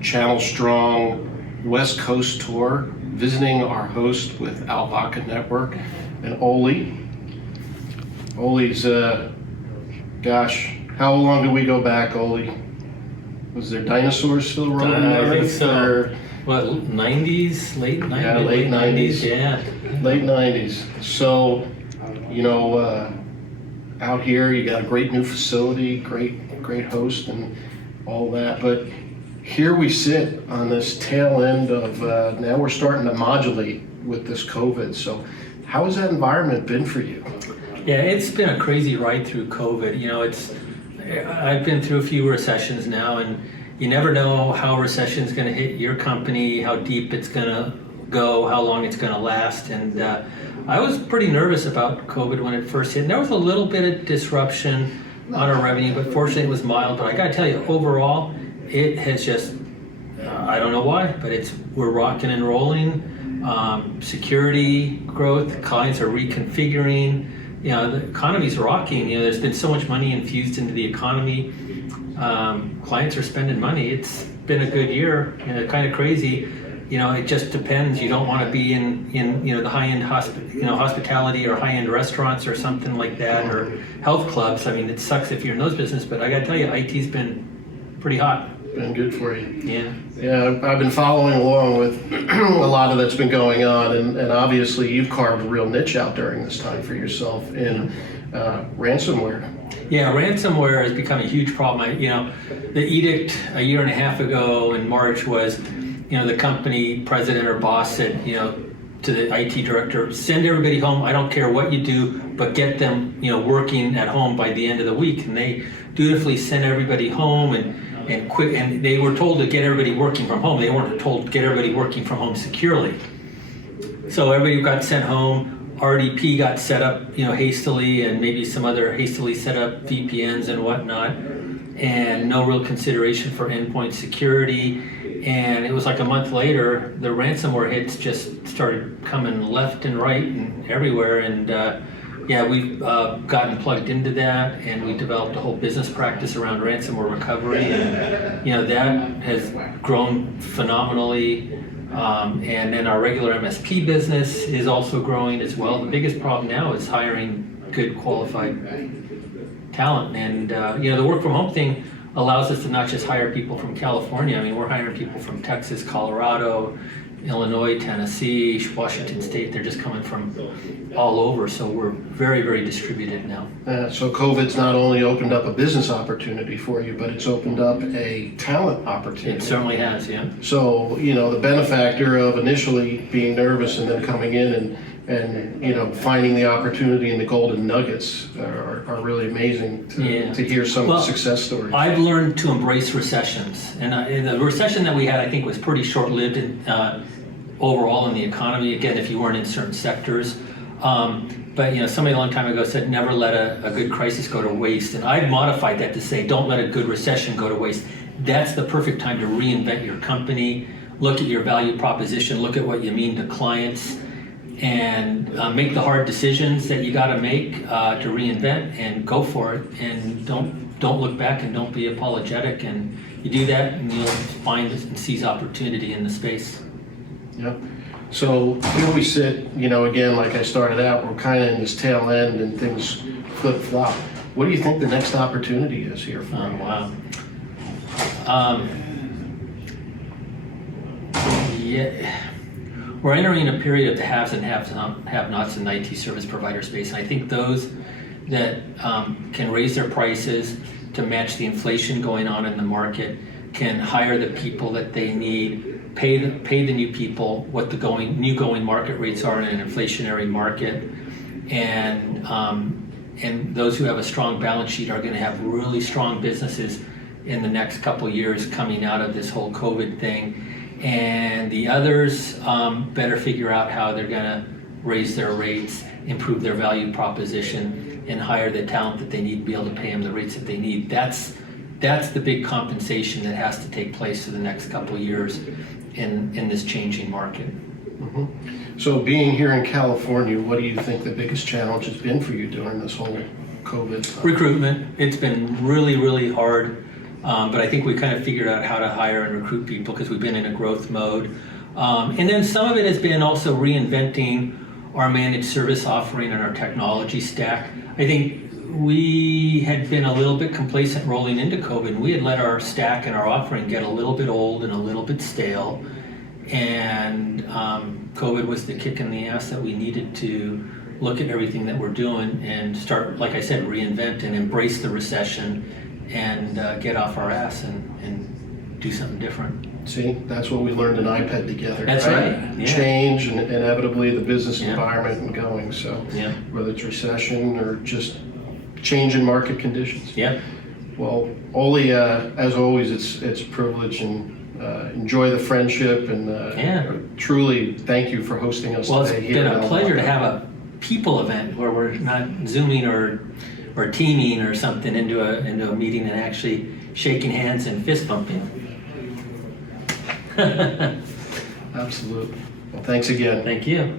Channel Strong West Coast tour, visiting our host with Alvaka Network and OLI. OLI's, gosh, how long do we go back, OLI? Was there dinosaurs still roaming the I think earth? so. Or What, 90s, late 90s? Yeah, late 90s. Yeah. late 90s. So, out here you got a great new facility, great host and all that. But here we sit on this tail end of, now we're starting to modulate with this COVID. So how has that environment been for you? Yeah, it's been a crazy ride through COVID. I've been through a few recessions now, and you never know how a recession is going to hit your company, how deep it's going to go, how long it's going to last. And I was pretty nervous about COVID when it first hit. And there was a little bit of disruption on our revenue, but fortunately it was mild. But I got to tell you, overall, it has just, I don't know why, but we're rocking and rolling. Security growth, clients are reconfiguring. The economy's rocking. There's been so much money infused into the economy. Clients are spending money. It's been a good year. Kind of crazy. It just depends. You don't want to be in the high-end hospitality or high-end restaurants or something like that, or health clubs. I mean, it sucks if you're in those business, but I got to tell you, IT's been pretty hot. Been good for you. Yeah. Yeah, I've been following along with a lot of that's been going on, and obviously you've carved a real niche out during this time for yourself in ransomware. Yeah, ransomware has become a huge problem. The edict a year and a half ago in March was, the company president or boss said, to the IT director, send everybody home. I don't care what you do, but get them, working at home by the end of the week. And they dutifully sent everybody home and quit. And they were told to get everybody working from home. They weren't told to get everybody working from home securely. So everybody got sent home. RDP got set up, hastily, and maybe some other hastily set up VPNs and whatnot, and no real consideration for endpoint security. And it was like a month later, the ransomware hits just started coming left and right and everywhere. And we've gotten plugged into that, and we developed a whole business practice around ransomware recovery, and that has grown phenomenally. And then our regular MSP business is also growing as well. The biggest problem now is hiring good qualified talent. And the work from home thing allows us to not just hire people from California. I mean, we're hiring people from Texas, Colorado, Illinois, Tennessee, Washington State. They're just coming from all over. So we're very, very distributed now. So COVID's not only opened up a business opportunity for you, but it's opened up a talent opportunity. It certainly has, yeah. So, the benefactor of initially being nervous and then coming in and finding the opportunity and the golden nuggets are really amazing to hear some success stories. I've learned to embrace recessions. And the recession that we had, I think, was pretty short-lived overall in the economy, again, if you weren't in certain sectors. But somebody a long time ago said, never let a good crisis go to waste. And I've modified that to say, don't let a good recession go to waste. That's the perfect time to reinvent your company, look at your value proposition, look at what you mean to clients, and make the hard decisions that you got to make to reinvent, and go for it. And don't look back, and don't be apologetic. And you do that, and you'll find and seize opportunity in the space. Yep. So here we sit, again, like I started out, we're kind of in this tail end and things flip-flop. What do you think the next opportunity is here for you? Wow. We're entering a period of the haves and have-nots in the IT service provider space. And I think those that can raise their prices to match the inflation going on in the market can hire the people that they need, pay the new people what the new going market rates are in an inflationary market, and those who have a strong balance sheet are going to have really strong businesses in the next couple years coming out of this whole COVID thing. And the others better figure out how they're going to raise their rates, improve their value proposition, and hire the talent that they need to be able to pay them the rates that they need. That's the big compensation that has to take place for the next couple of years in this changing market. Mm-hmm. So being here in California, what do you think the biggest challenge has been for you during this whole COVID time? Recruitment. It's been really, really hard. But I think we kind of figured out how to hire and recruit people because we've been in a growth mode. And then some of it has been also reinventing our managed service offering and our technology stack. I think we had been a little bit complacent rolling into COVID, and we had let our stack and our offering get a little bit old and a little bit stale. And COVID was the kick in the ass that we needed to look at everything that we're doing and start, like I said, reinvent and embrace the recession and get off our ass and do something different. See, that's what we learned in iPad together. That's right. Yeah. Change and inevitably the business Yeah. environment and going. So Yeah. whether it's recession or just change in market conditions. Yeah. Well, Oli, as always, it's a privilege and enjoy the friendship and Yeah. truly thank you for hosting us Well, it's today here been at a pleasure to Alvaka. have a people event where we're not Zooming or teaming or something into a meeting and actually shaking hands and fist bumping. Absolutely. Well, thanks again. Thank you.